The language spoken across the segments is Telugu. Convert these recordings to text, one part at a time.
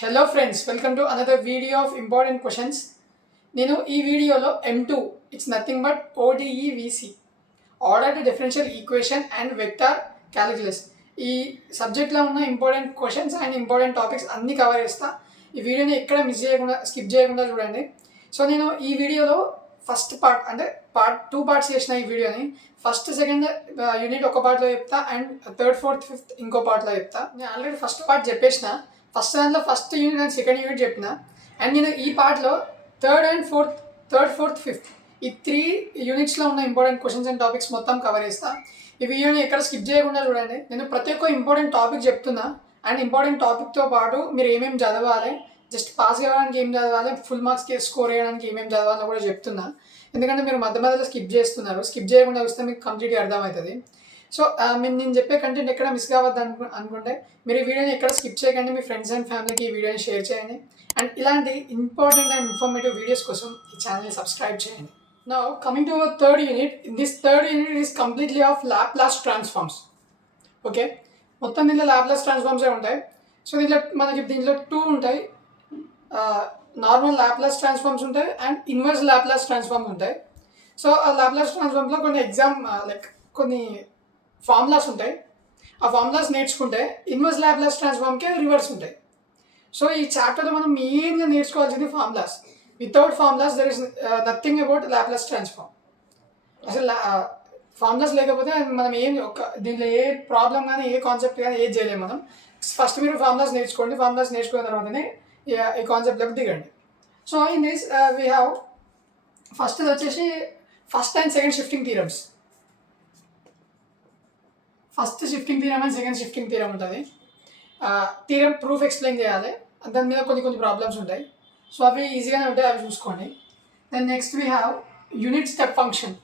Hello friends, welcome to another video of important questions. నేను ఈ వీడియోలో M2 it's nothing but ODE-VC, ordered differential equation and vector calculus, ఈ సబ్జెక్ట్లో ఉన్న important questions and important topics అన్నీ కవర్ చేస్తా. ఈ వీడియోని ఎక్కడ మిస్ చేయకుండా, స్కిప్ చేయకుండా చూడండి. సో నేను ఈ వీడియోలో ఫస్ట్ పార్ట్ అంటే టూ పార్ట్స్ చేసిన ఈ వీడియోని. ఫస్ట్ సెకండ్ యూనిట్ ఒక పార్ట్లో చెప్తా అండ్ థర్డ్ ఫోర్త్ ఫిఫ్త్ ఇంకో పార్ట్లో చెప్తా. నేను ఆల్రెడీ ఫస్ట్ పార్ట్ చెప్పేసిన. ఫస్ట్ దాంట్లో first unit and second unit చెప్పిన. అండ్ నేను ఈ పార్ట్లో థర్డ్ ఫోర్త్ ఫిఫ్త్ ఈ 3 యూనిట్స్లో ఉన్న ఇంపార్టెంట్ క్వశ్చన్స్ అండ్ టాపిక్స్ మొత్తం కవర్ చేస్తా. ఈ వీడియోని ఎక్కడ స్కిప్ చేయకుండా చూడండి. నేను ప్రతి ఒక్క ఇంపార్టెంట్ టాపిక్ చెప్తున్నా. అండ్ ఇంపార్టెంట్ టాపిక్తో పాటు మీరు ఏమేమి చదవాలి, జస్ట్ పాస్ కావడానికి ఏం చదవాలి, ఫుల్ మార్క్స్ స్కోర్ చేయడానికి ఏమేమి చదవాలో కూడా చెప్తున్నా. ఎందుకంటే మీరు మధ్యలో స్కిప్ చేస్తున్నారు. స్కిప్ చేయకుండా వస్తే మీకు కంప్లీట్గా అర్థమవుతుంది. సో నేను చెప్పే కంటెంట్ ఎక్కడ మిస్ కావద్దు అనుకుంటే మీరు ఈ వీడియోని ఎక్కడ స్కిప్ చేయకండి. మీ ఫ్రెండ్స్ అండ్ ఫ్యామిలీకి ఈ వీడియోని షేర్ చేయండి. అండ్ ఇలాంటి ఇంపార్టెంట్ అండ్ ఇన్ఫర్మేటివ్ వీడియోస్ కోసం ఈ ఛానల్ని సబ్స్క్రైబ్ చేయండి. Now coming to our third unit, this third unit is completely of Laplace transforms. Okay, మొత్తం దీంట్లో లాప్లాస్ ట్రాన్స్ఫార్మ్సే ఉంటాయి. సో దీంట్లో 2 ఉంటాయి. నార్మల్ లాప్లాస్ ట్రాన్స్ఫార్మ్స్ ఉంటాయి అండ్ ఇన్వర్స్ లాప్లాస్ ట్రాన్స్ఫార్మ్స్ ఉంటాయి. సో ఆ లాప్లాస్ ట్రాన్స్ఫార్మ్స్లో కొన్ని ఫార్ములాస్ ఉంటాయి. ఆ ఫార్ములాస్ నేర్చుకుంటే ఇన్వర్స్ లాప్లాస్ ట్రాన్స్ఫార్మ్కే రివర్స్ ఉంటాయి. సో ఈ చాప్టర్లో మనం మెయిన్గా నేర్చుకోవాల్సింది formulas. Without formulas there is nothing about Laplace transform. అసలు ఫార్ములాస్ లేకపోతే మనం దీంట్లో ఏ ప్రాబ్లం కానీ ఏ కాన్సెప్ట్ కానీ ఏది చేయలేము మనం. ఫస్ట్ మీరు ఫార్ములాస్ నేర్చుకోండి. ఫార్ములాస్ నేర్చుకున్న తర్వాతనే ఈ కాన్సెప్ట్లోకి దిగండి. So in this we have first వచ్చేసి first and second shifting theorems. First shifting theorem and second shifting theorem ఉంటుంది. థీరమ్ ప్రూఫ్ ఎక్స్ప్లెయిన్ చేయాలి. దాని మీద కొన్ని ప్రాబ్లమ్స్ ఉంటాయి. సో అవి ఈజీగానే ఉంటాయి, అవి చూసుకోండి. Then next we have unit step function.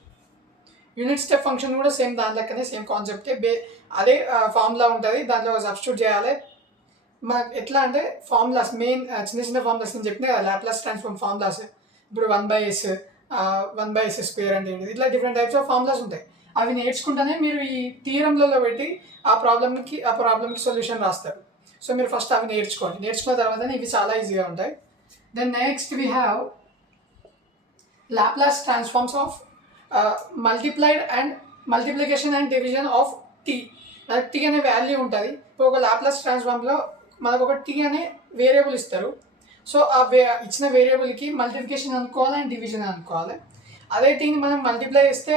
Unit step function కూడా సేమ్ దాని లెక్కనే, సేమ్ కాన్సెప్టే. అదే ఫార్ములా ఉంటుంది, దాంట్లో సబ్స్టిట్యూట్ చేయాలి. మనకు ఎట్లా అంటే ఫార్ములాస్ మెయిన్ చిన్న ఫార్ములాస్ నేను చెప్పిన కదా, లాప్లాస్ ట్రాన్స్ఫార్మ్ ఫార్ములాస్. ఇప్పుడు 1/s 1/s² అంటే ఏంటి, ఇట్లా డిఫరెంట్ టైప్స్ ఆఫ్ ఫార్ములాస్ ఉంటాయి. అవి నేర్చుకుంటేనే మీరు ఈ థియరంలలో పెట్టి ఆ ప్రాబ్లమ్కి సొల్యూషన్ రాస్తారు. సో మీరు ఫస్ట్ అవి నేర్చుకోండి. నేర్చుకున్న తర్వాతనే ఇవి చాలా ఈజీగా ఉంటాయి. Then next we have Laplace transforms of multiplication and division of T. మనకు టీ అనే వాల్యూ ఉంటుంది. ఇప్పుడు ఒక లాప్లాస్ ట్రాన్స్ఫార్మ్లో మనకు ఒక టీ అనే వేరియబుల్ ఇస్తారు. సో ఇచ్చిన వేరియబుల్కి మల్టిప్లికేషన్ అనుకోవాలి అండ్ డివిజన్ అనుకోవాలి. అదే టీని మనం మల్టిప్లై చేస్తే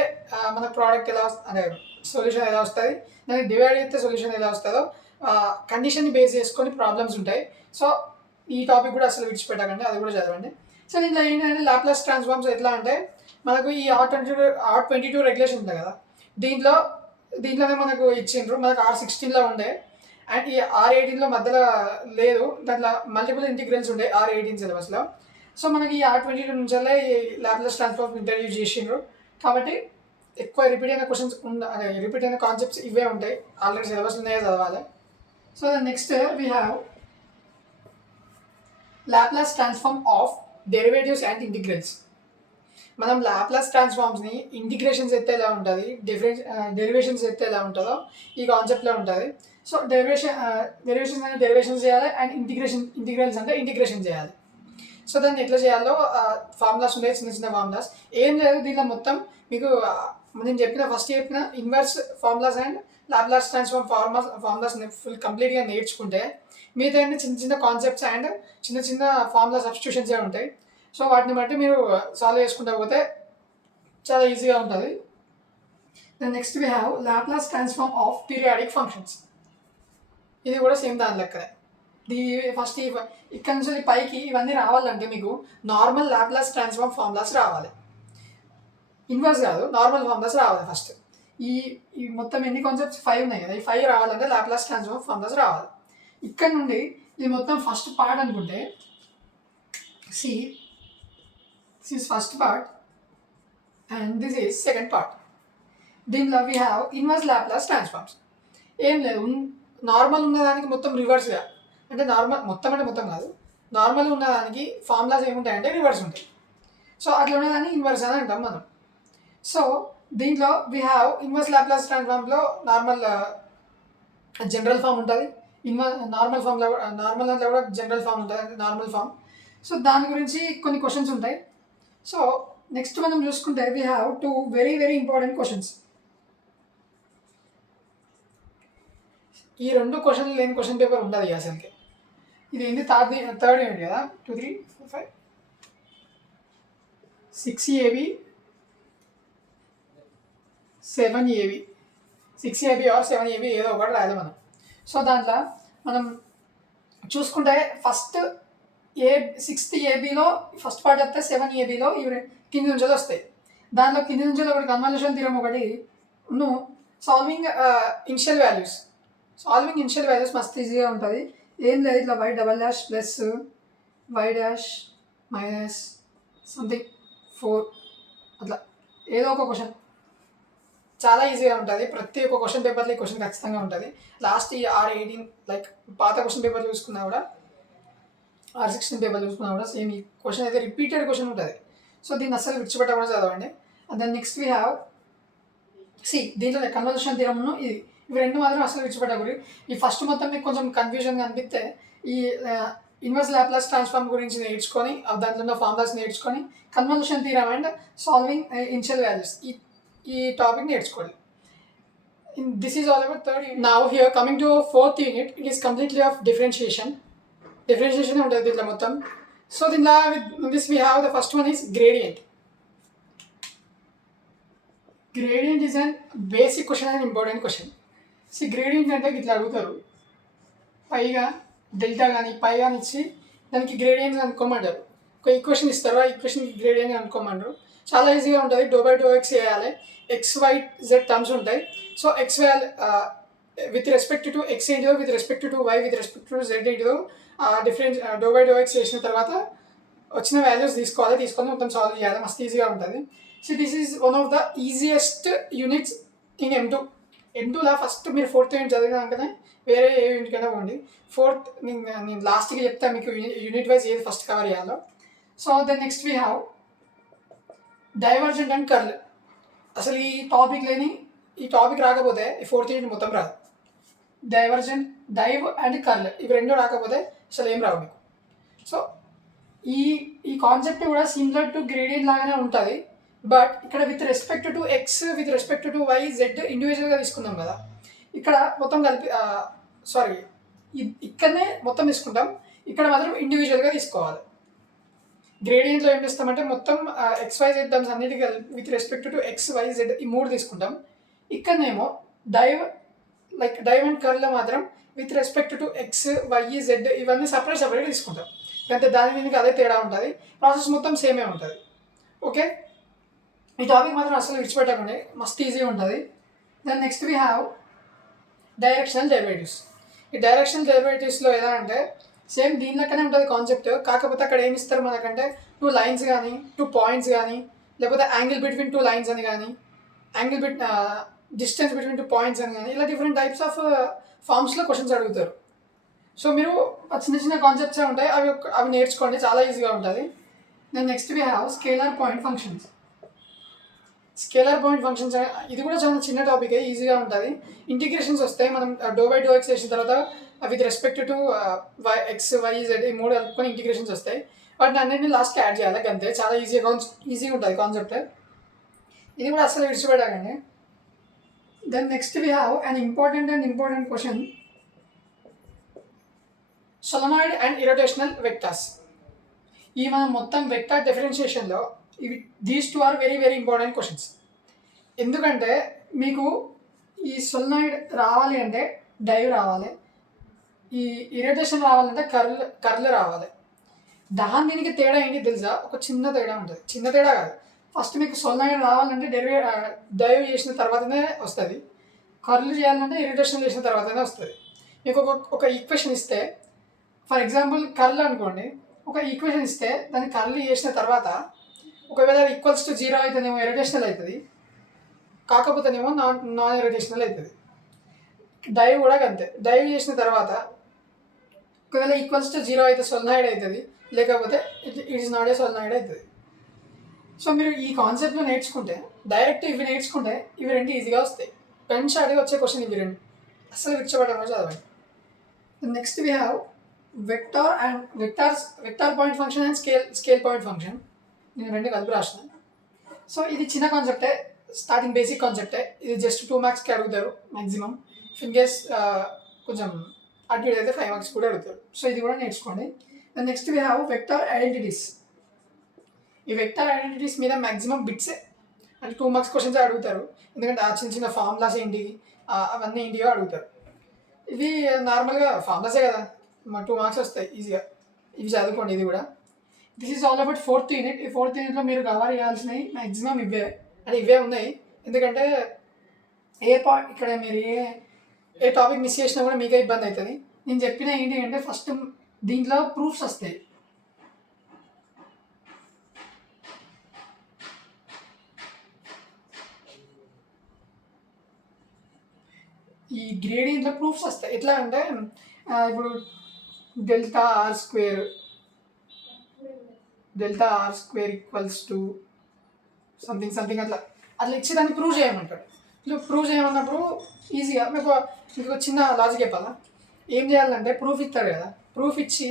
మన ప్రోడక్ట్ అదే సొల్యూషన్ ఎలా వస్తుంది, దానికి డివైడ్ చేస్తే సొల్యూషన్ ఎలా వస్తుందో కండిషన్ బేస్ చేసుకొని ప్రాబ్లమ్స్ ఉంటాయి. సో ఈ టాపిక్ కూడా అసలు విడిచిపెట్టకండి, అది కూడా చదవండి. సో దీంట్లో ఏంటంటే లాప్లాస్ ట్రాన్స్ఫార్మ్స్ ఎట్లా అంటే మనకు ఈ R22 రెగ్యులేషన్ ఉంటుంది కదా, దీంట్లోనే మనకు ఇచ్చిండ్రు. మనకు R16లో ఉండే అండ్ ఈ R18లో మధ్యలో లేదు. దాంట్లో మల్టిపుల్ ఇంటిగ్రల్స్ ఉంటాయి R18 సిలబస్లో. సో మనకి ఈ R22 నుంచే ఈ లాప్లాస్ ట్రాన్స్ఫార్మ్ ఇంట్రడ్యూస్ చేసిండ్రు. కాబట్టి ఎక్కువ రిపీట్ అయిన క్వశ్చన్స్ రిపీట్ అయిన కాన్సెప్ట్స్ ఇవే ఉంటాయి. ఆల్రెడీ సిలబస్ ఉన్నాయో చదవాలి. So next we have Laplace transform of derivatives and integrals. మనం లాప్లాస్ ట్రాన్స్ఫార్మ్స్ని ఇంటిగ్రేషన్స్ ఎత్తే ఎలా ఉంటుంది, డెరివేషన్స్ ఎత్తే ఎలా ఉంటుందో ఈ కాన్సెప్ట్లో ఉంటుంది. సో డెరివేషన్స్ అంటే డెరివేషన్స్ చేయాలి అండ్ ఇంటిగ్రల్స్ అంటే ఇంటిగ్రేషన్ చేయాలి. సో దాన్ని ఎట్లా చేయాలో ఫార్ములాస్ ఉంటాయి, చిన్న ఫార్ములాస్. ఏం లేదు దీంట్లో మొత్తం మీకు నేను ఫస్ట్ చెప్పిన inverse formulas and Laplace transform formulas full కంప్లీట్గా నేర్చుకుంటే మిగతా చిన్న కాన్సెప్ట్స్ అండ్ చిన్న ఫార్ములా సబ్స్టిట్యూషన్సే ఉంటాయి. సో వాటిని బట్టి మీరు సాల్వ్ చేసుకుంటూ పోతే చాలా ఈజీగా ఉంటుంది. Then next we have Laplace transform of periodic functions. ఇది కూడా సేమ్ దాని లెక్కనే. ఫస్ట్ ఇక్కడ నుంచి పైకి ఇవన్నీ రావాలంటే మీకు నార్మల్ లాప్లాస్ ట్రాన్స్ఫార్మ్ ఫార్ములాస్ రావాలి, ఇన్వర్స్ కాదు, నార్మల్ ఫార్ములాస్ రావాలి. ఫస్ట్ ఈ మొత్తం ఎన్ని కాన్సెప్ట్స్ 5 ఉన్నాయి కదా, ఈ 5 రావాలంటే లాప్లాస్ ట్రాన్స్ఫార్మ్ ఫార్ములాస్ రావాలి. ఇక్కడ నుండి ఇది మొత్తం ఫస్ట్ పార్ట్ అనుకుంటే this is first part and this is second part. దీంట్లో we have inverse Laplace transforms. ఏం లేదు, నార్మల్ ఉన్నదానికి మొత్తం రివర్స్గా, అంటే మొత్తం కాదు, నార్మల్ ఉన్నదానికి ఫార్ములాస్ ఏముంటాయంటే రివర్స్ ఉంటాయి. సో అట్లా ఉన్నదాన్ని ఇన్వర్స్ అని అంటాం మనం. సో దీంట్లో వీ హ్యావ్ ఇన్వర్స్ లాప్లాస్ ట్రాన్స్ఫార్మ్లో నార్మల్ జనరల్ ఫామ్ ఉంటుంది, నార్మల్ ఫామ్లో నార్మల్ దాంట్లో కూడా జనరల్ ఫామ్ ఉంటుంది, అంటే నార్మల్ ఫామ్. సో దాని గురించి కొన్ని క్వశ్చన్స్ ఉంటాయి. సో నెక్స్ట్ మనం చూసుకుంటే we have two very very important questions. ఈ రెండు క్వశ్చన్లు లేని క్వశ్చన్ పేపర్ ఉండదు అసలుకి. ఇది ఏంటి థర్డ్ యూనిట్ కదా, 2, 3, 4, 5, 6 AB 7 AB 6 AB are 7 AB ఏదో ఒకటి రాయాలి మనం. సో దాంట్లో మనం చూసుకుంటే ఫస్ట్ 6th ABలో ఫస్ట్ పార్ట్ వస్తే 7 ABలో ఇవి కింది నుంచి వస్తాయి. దాంట్లో కింది నుంచి ఒకటి కన్వల్యూషన్ థియరం, ఒకటి సాల్వింగ్ ఇనిషియల్ వాల్యూస్ మస్తు ఈజీగా ఉంటుంది. ఏం లేదు, ఇట్లా y" plus y' minus something 4 అట్లా ఏదో ఒక క్వశ్చన్ చాలా ఈజీగా ఉంటుంది. ప్రతి ఒక్క క్వశ్చన్ పేపర్లో ఈ క్వశ్చన్ ఖచ్చితంగా ఉంటుంది. లాస్ట్ ఈ R18 లైక్ పాత క్వశ్చన్ పేపర్ చూసుకున్నా కూడా, R16 పేపర్ చూసుకున్నా కూడా సేమ్ ఈ క్వశ్చన్ అయితే రిపీటెడ్ క్వశ్చన్ ఉంటుంది. సో దీన్ని అస్సలు విడిచిపెట్టకుండా చదవండి. And then next we have దీంట్లో కన్వర్జేషన్ థియరమ్ను ఇవి రెండు మాత్రం అసలు విడిచిపెట్టకూడదు. ఈ ఫస్ట్ మొత్తం మీకు కొంచెం కన్ఫ్యూజన్గా అనిపిస్తే ఈ ఇన్వర్స్ లాప్లాస్ ట్రాన్స్ఫార్మ్ గురించి నేర్చుకొని, దాంట్లో ఉన్న ఫార్ములాస్ నేర్చుకొని, convolution theorem and solving initial values ఈ టాపిక్ నేర్చుకోవాలి. This is all about third unit. Now here coming to fourth unit, it is completely off differentiation ఉంటుంది దీంట్లో మొత్తం. సో దీంట్లో this we have the first one is gradient. Gradient is an basic question and important question. Gradient అంటే ఇట్లా అడుగుతారు, పైగా డెల్టా కానీ పై కానీ ఇచ్చి దానికి గ్రేడియంట్ అనుకోమంటారు. ఒక ఈక్వేషన్ ఇస్తారు, ఆ ఈక్వేషన్కి గ్రేడియంట్ అనుకోమంటారు. చాలా ఈజీగా ఉంటుంది. ∂x చేయాలి, XYZ టర్మ్స్ ఉంటాయి. So XY with respect to X ఏంటిదో, with respect to Y, with respect to Z ఏంటిదో డిఫరెన్స్ ∂x చేసిన తర్వాత వచ్చిన వాల్యూస్ తీసుకొని మొత్తం సాల్వ్ చేయాలి. మస్తు ఈజీగా ఉంటుంది. So this is one of the easiest units in M2లో ఫస్ట్ మీరు 4th యూనిట్ చదివినాకనే వేరే ఏ యూనిట్కైనా పోండి. నేను లాస్ట్కి చెప్తాను మీకు యూనిట్ వైజ్ ఏది ఫస్ట్ కవర్ చేయాలో. So then next we have divergent and curl. అసలు ఈ టాపిక్ రాకపోతే ఈ 4th యూనిట్ మొత్తం రాదు. డైవ్ అండ్ కర్ల్ ఇవి రెండు రాకపోతే అసలు ఏం రావు మీకు. సో ఈ కాన్సెప్ట్ కూడా సిమిలర్ టు గ్రేడియంట్ లాగానే ఉంటుంది. బట్ ఇక్కడ with respect to X, with respect to Y, Z ఇండివిజువల్గా తీసుకుందాం కదా. ఇక్కడ మొత్తం కలిపి ఇక్కడనే మొత్తం తీసుకుంటాం, ఇక్కడ మాత్రం ఇండివిజువల్గా తీసుకోవాలి. గ్రేడియంట్లో ఏం చేస్తామంటే మొత్తం XYZ టర్మ్స్ అన్నిటి కలిపి విత్ రెస్పెక్ట్ టు XYZ ఈ 3 తీసుకుంటాం. ఇక్కడనేమో డైవ్ అండ్ కర్ల్లో మాత్రం విత్ రెస్పెక్ట్ టు XYZ ఇవన్నీ సపరేట్ తీసుకుంటాం. అంటే దీనికి అదే తేడా ఉంటుంది. ప్రాసెస్ మొత్తం సేమే ఉంటుంది. ఓకే, ఈ టాపిక్ మాత్రం అసలు విడిచిపెట్టకండి, మస్తు ఈజీగా ఉంటుంది. Then next we have directional derivatives. ఈ డైరెక్షనల్ డెరివేటివ్స్లో ఎలా అంటే సేమ్ దీని లెక్కనే ఉంటుంది కాన్సెప్ట్. కాకపోతే అక్కడ ఏమి ఇస్తారు మనకంటే 2 లైన్స్ కానీ 2 పాయింట్స్ కానీ, లేకపోతే యాంగిల్ బిట్వీన్ 2 లైన్స్ అని కానీ, డిస్టెన్స్ బిట్వీన్ 2 పాయింట్స్ అని కానీ, ఇలా డిఫరెంట్ టైప్స్ ఆఫ్ ఫార్మ్స్లో క్వశ్చన్స్ అడుగుతారు. సో మీరు చిన్న కాన్సెప్ట్సే ఉంటాయి, అవి నేర్చుకోండి, చాలా ఈజీగా ఉంటుంది. Then next we have scalar point functions. ఇది కూడా చాలా చిన్న టాపికే, ఈజీగా ఉంటుంది. ఇంటిగ్రేషన్స్ వస్తాయి. మనం ∂x చేసిన తర్వాత విత్ రెస్పెక్ట్ టు XYZ ఈ 3 కలుపుకొని ఇంటిగ్రేషన్స్ వస్తాయి. వాటిని అన్నింటినీ లాస్ట్కి యాడ్ చేయాలి, అంతే. చాలా ఈజీగా ఉంటుంది కాన్సెప్ట్. ఇది కూడా అసలు విడిచిపెట్టాలండి. Then next we have an important question, solenoidal and irrotational vectors. ఈ మనం మొత్తం వెక్టార్ డిఫరెన్షియేషన్లో these 2 are very very important questions. ఎందుకంటే మీకు ఈ సోలనాయిడ్ రావాలి అంటే డైవ్ రావాలి, ఈ ఇరోటేషన్ రావాలంటే కర్ల్ రావాలి. దీనికి తేడా ఏంటి తెలుసా? ఒక చిన్న తేడా ఉంటుంది. చిన్న తేడా కాదు, ఫస్ట్ మీకు సోలనాయిడ్ రావాలంటే డైవ్ చేసిన తర్వాతనే వస్తుంది, కర్ల్ చేయాలంటే ఇరిటేషన్ చేసిన తర్వాతనే వస్తుంది. మీకు ఒక ఈక్వేషన్ ఇస్తే, ఫర్ ఎగ్జాంపుల్ కర్ల్ అనుకోండి, ఒక ఈక్వేషన్ ఇస్తే దాన్ని కర్ల్ చేసిన తర్వాత ఒకవేళ =0 అయితేనేమో ఇరిటేషనల్ అవుతుంది, కాకపోతేనేమో నాన్ ఇరిటేషనల్ అవుతుంది. డైవ్ కూడా అంతే, డైవ్ చేసిన తర్వాత ఒకవేళ =0 అయితే సోలనాయిడ్ అవుతుంది, లేకపోతే it is not a solenoid అవుతుంది. సో మీరు ఈ కాన్సెప్ట్లో నేర్చుకుంటే, డైరెక్ట్ ఇవి నేర్చుకుంటే ఇవి రెండు ఈజీగా వస్తాయి. పెన్ షార్ట్గా వచ్చే క్వశ్చన్ ఇవి రెండు, అసలు విడిచిపెట్టకుండా చదవండి. Next we have vector point function and scale point function. నేను రెండు కలిపి రాసిన. సో ఇది చిన్న కాన్సెప్టే, స్టార్టింగ్ బేసిక్ కాన్సెప్టే. ఇది జస్ట్ 2 మార్క్స్కి అడుగుతారు మ్యాక్సిమం. ఇన్ కేస్ కొంచెం అటు అయితే 5 మార్క్స్ కూడా అడుగుతారు. సో ఇది కూడా నేర్చుకోండి. Next we have vector identities. ఈ వెక్టార్ ఐడెంటిటీస్ మీద మ్యాక్సిమం బిట్సే, అంటే 2 మార్క్స్ క్వశ్చన్స్ అడుగుతారు. ఎందుకంటే ఆ చిన్న చిన్న ఫార్ములాస్ ఏంటి, అవన్నీ ఏంటియో అడుగుతారు. ఇవి నార్మల్గా ఫార్ములాసే కదా, మా 2 మార్క్స్ వస్తాయి ఈజీగా. ఇవి చదువుకోండి. ఇది కూడా this is all about 4th unit. ఈ 4th యూనిట్లో మీరు కవర్ చేయాల్సినవి మ్యాక్సిమం ఇవే ఉన్నాయి. ఎందుకంటే ఇక్కడ మీరు ఏ టాపిక్ మిస్ చేసినా కూడా మీకే ఇబ్బంది అవుతుంది. నేను చెప్పిన ఏంటి అంటే ఫస్ట్ దీంట్లో ప్రూఫ్స్ వస్తాయి. ఈ గ్రేడియంట్లో ప్రూఫ్స్ వస్తాయి. ఎట్లా అంటే ఇప్పుడు delta R square equals to something అట్లా ఇచ్చి దాన్ని ప్రూవ్ చేయమంటాడు. ఇట్లా ప్రూవ్ చేయమన్నప్పుడు ఈజీగా మీకు చిన్న లాజిక్ చెప్పాలా. ఏం చేయాలంటే ప్రూఫ్ ఇస్తాడు కదా, ప్రూఫ్ ఇచ్చి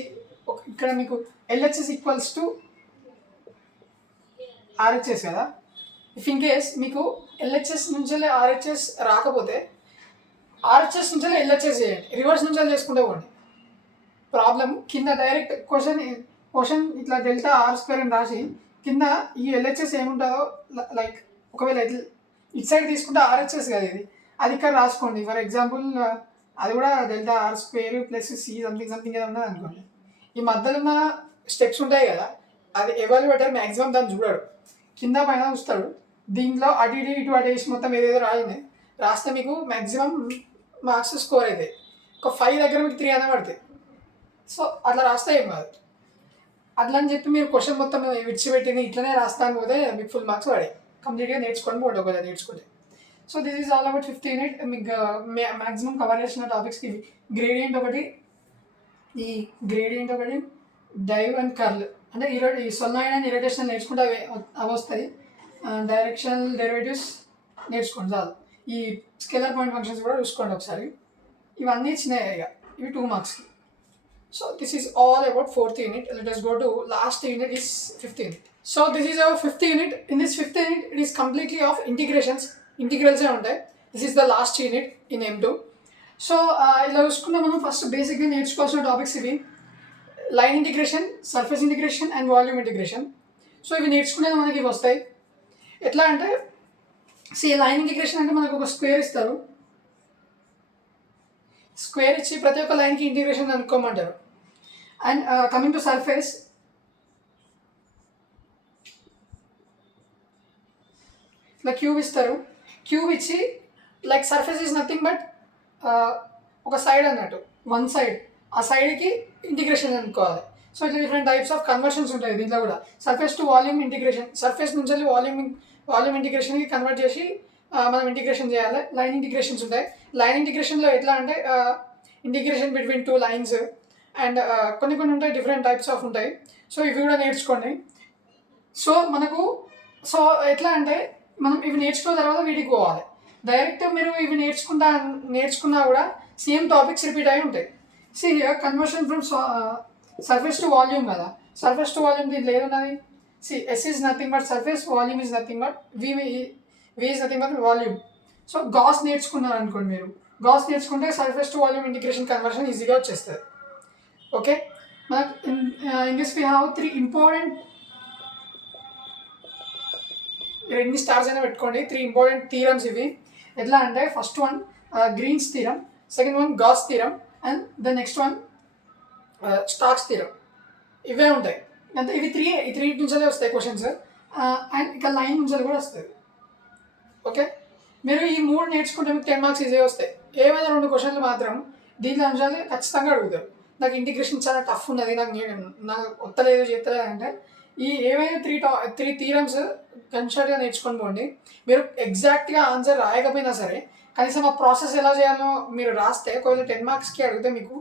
ఇక్కడ మీకు ఎల్హెచ్ఎస్ ఈక్వల్స్ టు ఆర్హెచ్ఎస్ కదా. ఇఫ్ ఇన్ కేస్ మీకు ఎల్హెచ్ఎస్ నుంచి ఆర్హెచ్ఎస్ రాకపోతే ఆర్హెచ్ఎస్ నుంచి ఎల్హెచ్ఎస్ చేయండి, రివర్స్ నుంచి చేసుకుంటే పోండి. ప్రాబ్లం కింద డైరెక్ట్ క్వశ్చన్ ఇట్లా డెల్టా ఆర్ స్క్వేర్ అని రాసి కింద ఈ ఎల్హెచ్ఎస్ ఏముంటుందో లైక్ ఒకవేళ ఇటు సైడ్ తీసుకుంటే ఆర్హెచ్ఎస్ కదా ఇది, అది ఇక్కడ రాసుకోండి. ఫర్ ఎగ్జాంపుల్ అది కూడా delta R square plus C something ఏదో ఉన్నది అనుకోండి. ఈ మధ్యలో ఉన్న స్టెప్స్ ఉంటాయి కదా, అది ఎవాల్యుయేటర్ మ్యాక్సిమం దాన్ని చూడాడు, కింద పైన చూస్తాడు. దీంట్లో అటు ఇటు వేసి మొత్తం ఏదేదో రాస్తే మీకు మ్యాక్సిమం మార్క్స్ స్కోర్ అవుతాయి. ఒక 5 దగ్గర మీకు 3 అనే పడతాయి. సో అట్లా రాస్తే ఏం కాదు. అట్లా అని చెప్పి మీరు క్వశ్చన్ మొత్తం విడిచిపెట్టింది ఇట్లనే రాస్తాను పోతే మీకు ఫుల్ మార్క్స్ పడాయి. కంప్లీట్గా నేర్చుకొని పోండి ఒకవేళ నేర్చుకుంటే. So this is all about 5th unit. మీకు మ్యాక్సిమం కవర్ చేసిన టాపిక్స్కి గ్రేడియంట్ ఒకటి, డైవ్ అండ్ కర్ల్ అంటే ఈ సొల్నాయిడ్ అండ్ ఇరటేషన్ నేర్చుకుంటే అవి వస్తాయి. డైరెక్షనల్ డెరివేటివ్స్ నేర్చుకోండి చాలు. ఈ స్కేలర్ పాయింట్ ఫంక్షన్స్ కూడా చూసుకోండి ఒకసారి. ఇవన్నీ చిన్నవి ఇక, ఇవి 2 మార్క్స్కి. So this is all about 4th unit. Let us go to last unit is 5th unit. So this is our 5th unit. In this 5th unit, it is completely of integrations. Integrals ఉంటాయి. This is the last unit in M2. So ఇలా చూసుకున్నా మనం ఫస్ట్ బేసిక్గా నేర్చుకోవాల్సిన టాపిక్స్ ఇవి: line integration, surface integration and volume integration. So ఇవి నేర్చుకునేది మనకి ఇవి వస్తాయి. ఎట్లా అంటే లైన్ ఇంటిగ్రేషన్ అంటే మనకు ఒక స్క్వేర్ ఇస్తారు. స్క్వేర్ ఇచ్చి ప్రతి ఒక్క లైన్కి ఇంటిగ్రేషన్ అనుకోమంటారు. అండ్ కమింగ్ టు సర్ఫేస్, ఇట్లా క్యూబ్ ఇస్తారు. క్యూబ్ ఇచ్చి like surface is nothing but ఒక సైడ్ అన్నట్టు, వన్ సైడ్, ఆ సైడ్కి ఇంటిగ్రేషన్ అనుకోవాలి. సో ఇట్లా డిఫరెంట్ టైప్స్ ఆఫ్ కన్వర్షన్స్ ఉంటాయి దీంట్లో కూడా. Surface to volume integration, surface నుంచి వాల్యూమ్ ఇంటిగ్రేషన్కి కన్వర్ట్ చేసి మనం ఇంటిగ్రేషన్ చేయాలి. లైన్ ఇంటిగ్రేషన్స్ ఉంటాయి. లైన్ ఇంటిగ్రేషన్లో ఎట్లా అంటే ఇంటిగ్రేషన్ బిట్వీన్ 2 లైన్స్ అండ్ కొన్ని ఉంటాయి, డిఫరెంట్ టైప్స్ ఆఫ్ ఉంటాయి. సో ఇవి కూడా నేర్చుకోండి. సో ఎట్లా అంటే మనం ఇవి నేర్చుకున్న తర్వాత వీటికి పోవాలి. డైరెక్ట్ మీరు ఇవి నేర్చుకున్నా కూడా సేమ్ టాపిక్స్ రిపీట్ అయి ఉంటాయి. Conversion from surface to volume కదా. సర్ఫేస్ టు వాల్యూమ్ దీంట్లో ఏదున్నది? S is nothing but surface, volume is nothing but V is nothing but volume. So Gauss నేర్చుకున్నారు అనుకోండి, మీరు గాస్ నేర్చుకుంటే surface to volume integration conversion ఈజీగా వచ్చేస్తుంది. ఓకే, మనకు in this we have 3 important, ఎన్ని స్టార్స్ అయినా పెట్టుకోండి, 3 ఇంపార్టెంట్ థీరమ్స్ ఇవి. ఎట్లా అంటే first one Green's theorem, second one Gauss theorem and the next one stocks theorem. ఇవే ఉంటాయి అంటే ఇవి 3 నుంచే వస్తాయి క్వశ్చన్స్. అండ్ ఇక లైన్ నుంచి కూడా వస్తుంది. ఓకే, మీరు ఈ 3 నేర్చుకుంటే మీకు 10 మార్క్స్ ఈజీగా వస్తాయి. ఏమైనా 2 క్వశ్చన్లు మాత్రం దీంట్లో అంశాలు ఖచ్చితంగా అడుగుతారు. నాకు ఇంటిగ్రేషన్ చాలా టఫ్ ఉన్నది, నాకు వస్తలేదు చేస్తలేదు అంటే ఈ ఏవైనా 3 థీరమ్స్ కన్సల్ట్గా నేర్చుకొని పోండి. మీరు ఎగ్జాక్ట్గా ఆన్సర్ రాయకపోయినా సరే కనీసం ఆ ప్రాసెస్ ఎలా చేయాలో మీరు రాస్తే ఒకవేళ 10 మార్క్స్కి అడిగితే మీకు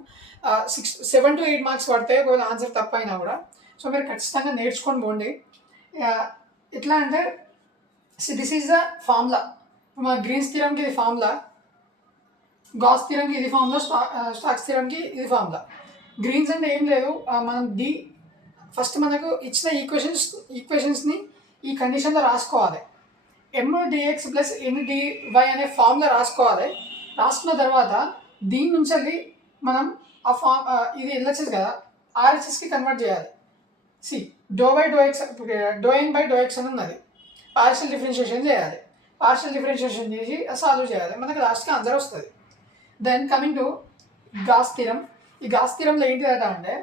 7 to 8 మార్క్స్ పడతాయి ఒకవేళ ఆన్సర్ తప్పైనా కూడా. సో మీరు ఖచ్చితంగా నేర్చుకొని పోండి. ఎట్లా అంటే దిస్ ఈజ్ ద ఫార్ములా. మా గ్రీన్స్ థీరమ్కి ఇది ఫార్ములా. గాస్ థిరంకి ఇది ఫార్ములా, స్టాక్స్ థిరంకి ఇది ఫార్ములా. గ్రీన్స్ అంటే ఏం లేదు, మనం ఫస్ట్ మనకు ఇచ్చిన ఈక్వేషన్స్ని ఈ కండిషన్లో రాసుకోవాలి. mdx ప్లస్ ndy అనే ఫార్ములా రాసుకోవాలి. రాసుకున్న తర్వాత దీని నుంచి మనం ఇది ఎల్హెచ్ఎస్ కదా, ఆర్హెచ్ఎస్కి కన్వర్ట్ చేయాలి. Do N by do X అని ఉన్నది, పార్షియల్ డిఫరెన్షియేషన్ చేయాలి. పార్షియల్ డిఫరెన్షియేషన్ చేసి సాల్వ్ చేయాలి, మనకు లాస్ట్కి ఆన్సర్ వస్తుంది. Then coming to Gauss theorem. ఈ గాస్ థిరంలో ఏంటి అంటే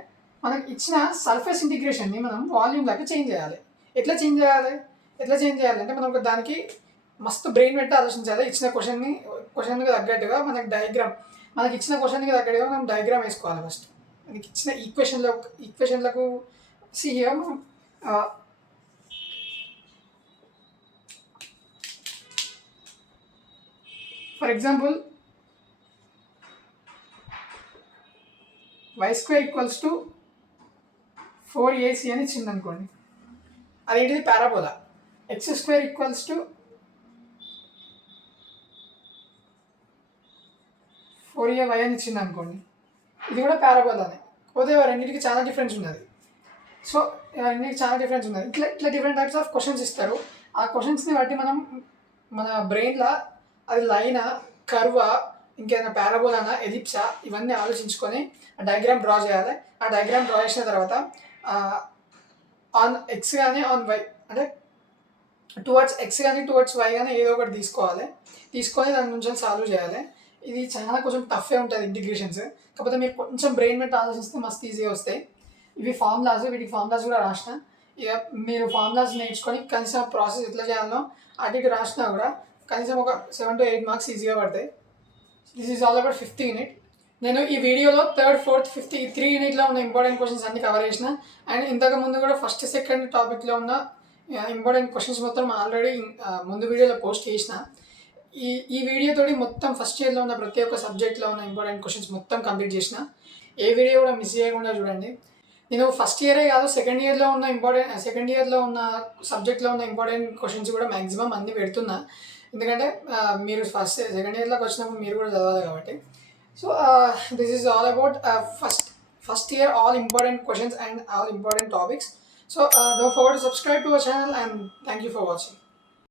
మనకి ఇచ్చిన సర్ఫేస్ ఇంటిగ్రేషన్ని మనం వాల్యూమ్లోకి చేంజ్ చేయాలి. ఎట్లా చేంజ్ చేయాలి అంటే మనం దానికి మస్తు బ్రెయిన్ పెట్టి ఆలోచించాలి. ఇచ్చిన క్వశ్చన్కి తగ్గట్టుగా మనకి ఇచ్చిన క్వశ్చన్కి తగ్గట్టుగా మనం డయాగ్రామ్ వేసుకోవాలి. ఫస్ట్ మనకి ఇచ్చిన ఈక్వేషన్లకు ఫర్ ఎగ్జాంపుల్ y² = 4ac అని ఇచ్చింది అనుకోండి, అదేంటిది పారాబోలా. x² = 4ay అని ఇచ్చింది అనుకోండి, ఇది కూడా పారాబోలానే. పోతే రెండింటికి చాలా డిఫరెన్స్ ఉన్నది. ఇట్లా డిఫరెంట్ టైప్స్ ఆఫ్ క్వశ్చన్స్ ఇస్తారు. ఆ క్వశ్చన్స్ని బట్టి మనం మన బ్రెయిన్లో అది లైనా, కర్వా, ఇంకేదైనా పారాబోలానా, ఎలిప్సా, ఇవన్నీ ఆలోచించుకొని ఆ డయాగ్రామ్ డ్రా చేయాలి. ఆ డయాగ్రామ్ డ్రా చేసిన తర్వాత ఆన్ ఎక్స్ కానీ ఆన్ వై అంటే టువర్డ్స్ ఎక్స్ కానీ టువర్డ్స్ వై కానీ ఏదో ఒకటి తీసుకొని దాని నుంచి సాల్వ్ చేయాలి. ఇది చాలా కొంచెం టఫే ఉంటుంది ఇంటిగ్రేషన్స్, కాకపోతే మీరు కొంచెం బ్రెయిన్ పెట్టి ఆలోచిస్తే మస్తు ఈజీగా వస్తాయి. ఇవి ఫార్ములాస్, వీటికి ఫార్ములాస్ కూడా రాసిన. ఇక మీరు ఫార్ములాస్ నేర్చుకొని కనీసం ప్రాసెస్ ఎట్లా చేయాలో అటు ఇటు రాసినా కూడా కనీసం ఒక 7 to 8 మార్క్స్ ఈజీగా పడతాయి. This is all about 5th unit. నేను ఈ వీడియోలో 3rd, 4th, 5th ఈ 3 యూనిట్లో ఉన్న ఇంపార్టెంట్ క్వశ్చన్స్ అన్ని కవర్ చేసిన. అండ్ ఇంతకుముందు కూడా 1st, 2nd టాపిక్లో ఉన్న ఇంపార్టెంట్ క్వశ్చన్స్ మొత్తం ఆల్రెడీ ముందు వీడియోలో పోస్ట్ చేసిన. ఈ వీడియోతోటి మొత్తం ఫస్ట్ ఇయర్లో ఉన్న ప్రతి ఒక్క సబ్జెక్ట్లో ఉన్న ఇంపార్టెంట్ క్వశ్చన్స్ మొత్తం కంప్లీట్ చేసిన. ఏ వీడియో కూడా మిస్ చేయకుండా చూడండి. నేను ఫస్ట్ ఇయరే కాదు, సెకండ్ ఇయర్లో ఉన్న సబ్జెక్ట్లో ఉన్న ఇంపార్టెంట్ క్వశ్చన్స్ కూడా మ్యాక్సిమం అన్నీ పెడుతున్నా. ఎందుకంటే మీరు సెకండ్ ఇయర్లోకి వచ్చినప్పుడు మీరు కూడా చదవాలి కాబట్టి. So this is all about first year all important questions and all important topics. So don't forget to subscribe to our channel and thank you for watching.